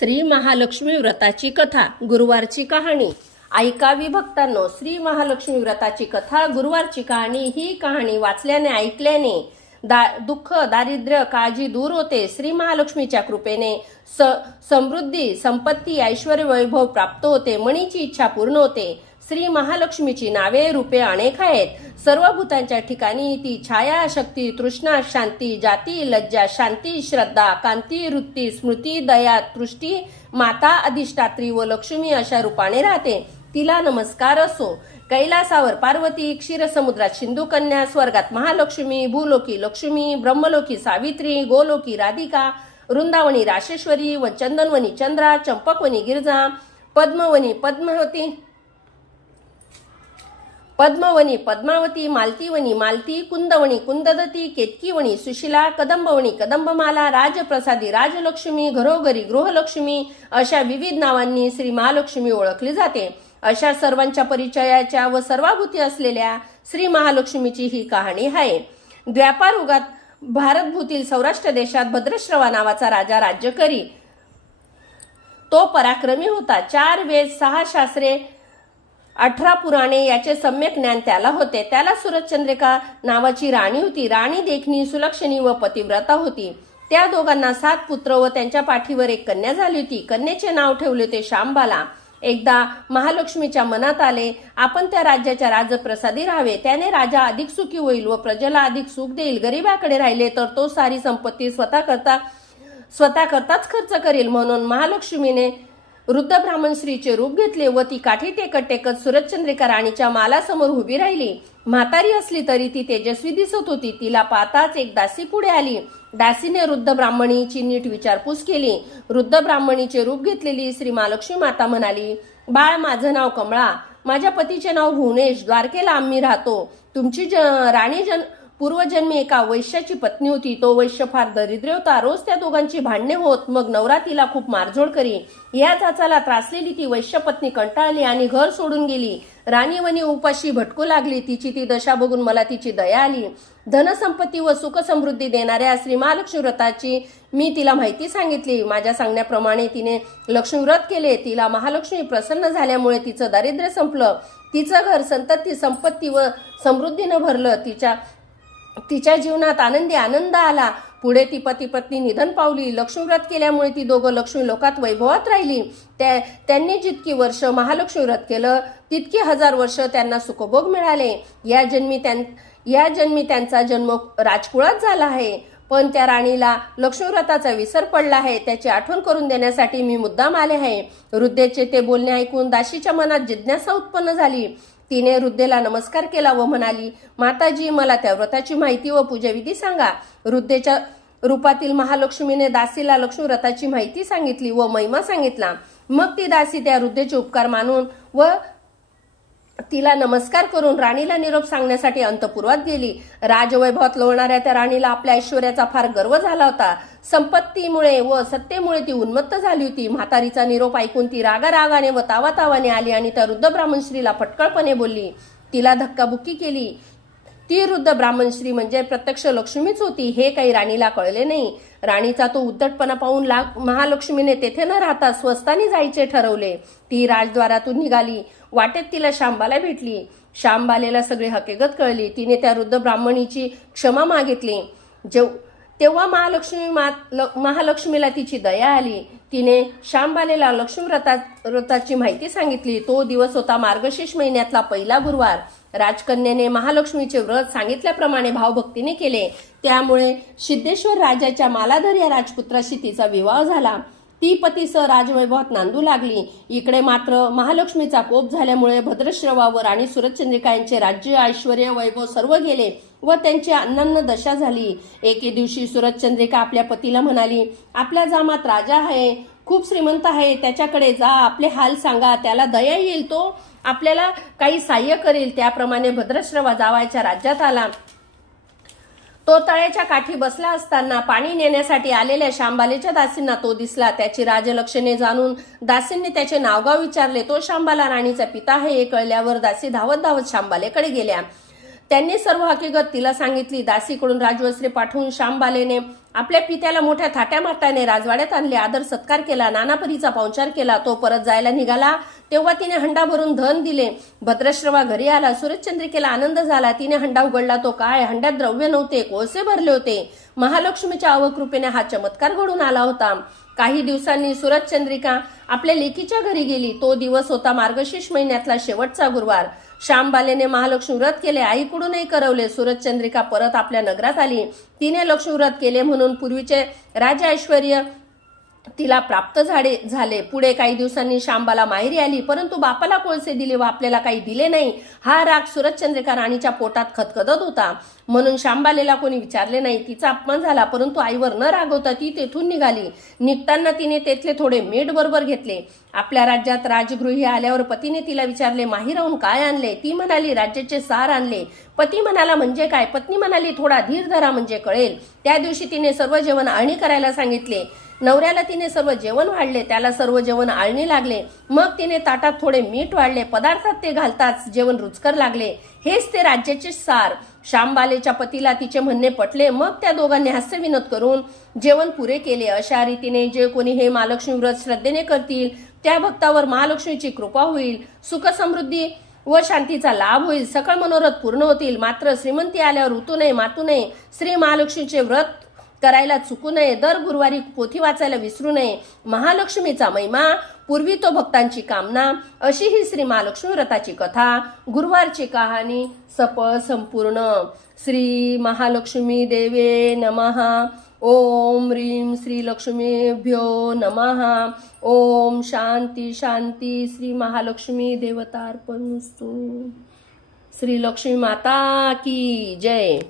श्री महालक्ष्मी व्रताची कथा गुरुवारची कहाणी. ऐकावी भक्तांनो श्री महालक्ष्मी व्रताची कथा गुरुवारची कहाणी ही कहाणी वाचल्याने ऐकल्याने दा दुःख दारिद्र्य काळजी दूर होते. श्री महालक्ष्मीच्या कृपेने स समृद्धी संपत्ती ऐश्वर वैभव प्राप्त होते. मणीची इच्छा पूर्ण होते. श्री महालक्ष्मीची नावे रूपे अनेक आहेत. सर्व भूतांच्या ठिकाणी ती छाया शक्ती तृष्णा शांती जाती लज्जा शांती श्रद्धा कांती वृत्ती स्मृती दया तृष्टी माता अधिष्ठात्री व लक्ष्मी अशा रूपाने राहते. तिला नमस्कार असो. कैलासावर पार्वती क्षीरसमुद्रात सिंधू कन्या स्वर्गात महालक्ष्मी भूलोकी लक्ष्मी ब्रह्मलोकी सावित्री गोलोकी राधिका वृंदावनी राशेश्वरी व चंदनवनी चंद्रा चंपकवनी गिरजा पद्मवनी पद्मावती पद्मवनी पद्मावती मालतीवनी मालती कुंदवणी कुंददती केतकीवणी सुशिला कदंबवणी कदंबमाला राजप्रसादी राजलक्ष्मी घरोघरी गृहलक्ष्मी अशा विविध नावांनी श्री महालक्ष्मी ओळखली जाते. अशा सर्वांच्या परिचयाच्या व सर्वाभूती असलेल्या श्री महालक्ष्मीची ही कहाणी आहे. द्व्यापार भारतभूतील सौराष्ट्र देशात भद्रश्रवा नावाचा राजा राज्य करी तो पराक्रमी होता. चार वेद सहा शास्त्रे अठरा पुराणे याचे सम्यक ज्ञान त्याला होते. त्याला सुरतचंद्रिका नावाची राणी होती. राणी देखणी सुलक्षणी व पतिव्रता होती. त्या दोघांना सात पुत्र व त्यांच्या पाठीवर एक कन्या झाली होती. कन्येचे नाव ठेवले होते शांबाला एकदा महालक्ष्मीच्या मनात आले आपण त्या राज्याच्या राजप्रसादी राहावे. त्याने राजा अधिक सुखी होईल व प्रजेला अधिक सुख देईल. गरीबाकडे राहिले तर तो सारी संपत्ती स्वतः करता स्वतः करताच खर्च करेल. म्हणून महालक्ष्मीने वृद्ध ब्राह्मण स्त्रीचे रूप घेतले व ती काठी टेकत टेकत सुरतचंद्रिका राणीच्या मालासमोर उभी राहिली. म्हातारी असली तरी ती तेजस्वी दिसत होती. तिला पाहताच एक दासी पुढे आली. दासीने वृद्ध ब्राह्मणीची नीट विचारपूस केली. वृद्ध ब्राह्मणीचे रूप घेतलेली श्री महालक्ष्मी माता म्हणाली बाळ माझं नाव कमळा. माझ्या पतीचे नाव भुवनेश. द्वारकेला आम्ही राहतो. तुमची ज राणी जन पूर्वजन्मी एका वैश्याची पत्नी होती. तो वैश्य फार दरिद्र होता. रोज त्या दोघांची भांडणे होत. मग नवरा तिला खूप मारझोड करी. या चाचाला त्रासलेली ती वैश्य पत्नी कंटाळली आणि घर सोडून गेली. राणीवनी उपाशी भटकू लागली. तिची ती दशा बघून मला तिची दया आली. धनसंपत्ती व सुख समृद्धी देणाऱ्या श्री महालक्ष्मी व्रताची मी तिला माहिती सांगितली. माझ्या सांगण्याप्रमाणे तिने लक्ष्मी व्रत केले. तिला महालक्ष्मी प्रसन्न झाल्यामुळे तिचं दारिद्र्य संपलं. तिचं घर संतती संपत्ती व समृद्धीनं भरलं. तिच्या तिच्या जीवनात आनंदी आनंद आला. पुढे ती पती पत्नी निधन पावली. लक्ष्मीव्रत केल्यामुळे ती दोघं लक्ष्मी लोकात वैभवात राहिली. त्या त्यांनी जितकी वर्ष महालक्ष्मी व्रत केलं तितकी हजार वर्ष त्यांना सुखभोग मिळाले. या जन्मी त्यां या जन्मी त्यांचा जन्म राजकुळात झाला आहे. पण त्या राणीला लक्ष्मीव्रताचा विसर पडला आहे. त्याची आठवण करून देण्यासाठी मी मुद्दाम आले आहे. वृद्धेचे ते बोलणे ऐकून दाशीच्या मनात जिज्ञासा उत्पन्न झाली. तिने वृद्धेला नमस्कार केला व म्हणाली माताजी मला त्या व्रताची माहिती व पूजाविधी सांगा. वृद्धेच्या रूपातील महालक्ष्मीने दासीला लक्ष्मी व्रताची माहिती सांगितली व महिमा सांगितला. मग ती दासी त्या वृद्धेचे उपकार मानून व तिला नमस्कार करून राणीला निरोप सांगण्यासाठी अंतपुरात गेली. राजवैभवात लोळणाऱ्या त्या राणीला आपल्या ऐश्वर्याचा फार गर्व झाला होता. संपत्तीमुळे व सत्तेमुळे ती उन्मत्त झाली होती. म्हातारीचा निरोप ऐकून ती रागारागाने व तावातावाने आली आणि त्या वृद्ध ब्राह्मण श्रीला फटकळपणे बोलली. तिला धक्काबुक्की केली. ती वृद्ध ब्राह्मण म्हणजे प्रत्यक्ष लक्ष्मीच होती हे काही राणीला कळले नाही. राणीचा तो उद्धटपणा पाहून महालक्ष्मीने तेथे न राहता स्वस्तानी जायचे ठरवले. ती राजद्वारातून निघाली. वाटेत तिला शांबाला भेटली. शांबालेला सगळी हकीकत कळली. तिने त्या वृद्ध ब्राह्मणीची क्षमा मागितली. जेव तेव्हा महालक्ष्मी मात ल- महालक्ष्मीला तिची दया आली. तिने श्यामबालेला लक्ष्मी व्रता व्रताची माहिती सांगितली. तो दिवस होता मार्गशीर्ष महिन्यातला पहिला गुरुवार. राजकन्याने महालक्ष्मीचे व्रत सांगितल्याप्रमाणे भावभक्तीने केले. त्यामुळे सिद्धेश्वर राजाच्या मालाधर या राजपुत्राशी तिचा विवाह झाला. ती पतीसह राजवैभवात नांदू लागली. इकडे मात्र महालक्ष्मीचा कोप झाल्यामुळे भद्रश्रवावर आणि सुरतचंद्रिका यांचे राज्य ऐश्वर वैभव सर्व गेले व त्यांची अन्नान्न दशा झाली. एके दिवशी सुरतचंद्रिका आपल्या पतीला म्हणाली आपल्या जामात राजा आहे खूप श्रीमंत आहे त्याच्याकडे जा आपले हाल सांगा त्याला दया येईल तो. आपल्याला काही सहाय्य करेल. त्याप्रमाणे भद्रश्रवा जावायच्या राज्यात आला. तो तळ्याच्या काठी बसला असताना पाणी नेण्यासाठी आलेल्या शांबालेच्या दासींना तो दिसला. त्याची राजलक्षणे जाणून दासींनी त्याचे नावगाव विचारले. तो शांबाला राणीचा पिता आहे हे कळल्यावर दासी धावत धावत शांबालेकडे गेल्या. त्यांनी सर्व हकीकत तिला सांगितली. दासीकडून राजवस्त्रे पाठवून शांबालेने आपल्या पित्याला मोठ्या थाट्या माटाने राजवाड्यात आणले आदर सत्कार केला नानापरीचा पाहुणचार केला तो परत जायला निघाला. तेव्हा तिने हंडा भरून धन दिले. भद्रश्रवा घरी आला सूरजचंद्रिकेला आनंद झाला. तिने हंडा उघडला तो काय? हंड्यात द्रव्य नव्हते कोळसे भरले होते. महालक्ष्मीच्या अवकृपेने हा चमत्कार घडून आला होता. काही दिवसांनी सूरजचंद्रिका आपल्या लेकीच्या घरी गेली. तो दिवस होता मार्गशीर्ष महिन्यातला शेवटचा गुरुवार. श्यामबालेने महालक्ष्मी व्रत केले. आईकडूनही करवले. सूरजचंद्रिका परत आपल्या नगरात आली. तिने लक्ष्मी व्रत केले म्हणून पूर्वीचे राजा ऐश्वर्य तिला प्राप्त झाले झाले. पुढे काही दिवसांनी शांबाला माहेरी आली. परंतु बापाला कोळसे दिले व आपल्याला काही दिले नाही. हा राग सूरजचंद्रिका राणीच्या पोटात खतखदत होता. म्हणून शांबालेला कोणी विचारले नाही. तिचा अपमान झाला. परंतु आईवर न रागवता ती तेथून निघाली. निघताना तिने तेथले थोडे मेट बरोबर घेतले. आपल्या राज्यात राजगृही आल्यावर पतीने तिला विचारले माही राहून काय आणले? ती म्हणाली राज्याचे सार आणले. पती म्हणाला म्हणजे काय? पत्नी म्हणाली थोडा धीर धरा म्हणजे कळेल. त्या दिवशी तिने सर्व जेवण आळणी करायला सांगितले. नवऱ्याला तिने सर्व जेवण वाढले त्याला सर्व जेवण आळणी लागले. मग तिने ताटात थोडे मीठ वाढले पदार्थात ते घालताच जेवण रुचकर लागले. हेच ते राज्याचे सार. श्यामबालेच्या पतीला तिचे म्हणणे पटले. मग त्या दोघांनी हास्यविनोद करून जेवण पुरे केले. अशा रीतीने जे कोणी हे महालक्ष्मी व्रत श्रद्धेने करतील त्या भक्तावर महालक्ष्मीची कृपा होईल. सुखसमृद्धी व शांतीचा लाभ होईल. सकळ मनोरथ पूर्ण होतील. मात्र श्रीमंती आल्यावर ऋतू नये मातू नये. श्री महालक्ष्मीचे व्रत करायला चुकू नये. दर गुरुवारी पोथी वाचायला विसरू नये. महालक्ष्मीचा महिमा पूर्वी तो भक्तांची कामना अशी ही श्री महालक्ष्मी व्रताची कथा गुरुवारची कहाणी सफळ संपूर्ण. श्री महालक्ष्मी देवे नमहा ओम ह्रीं श्री लक्ष्मीभ्यो नमहा ओम शांती शांती श्री महालक्ष्मी देवतार्पणस्तु. श्री लक्ष्मी माता की जय.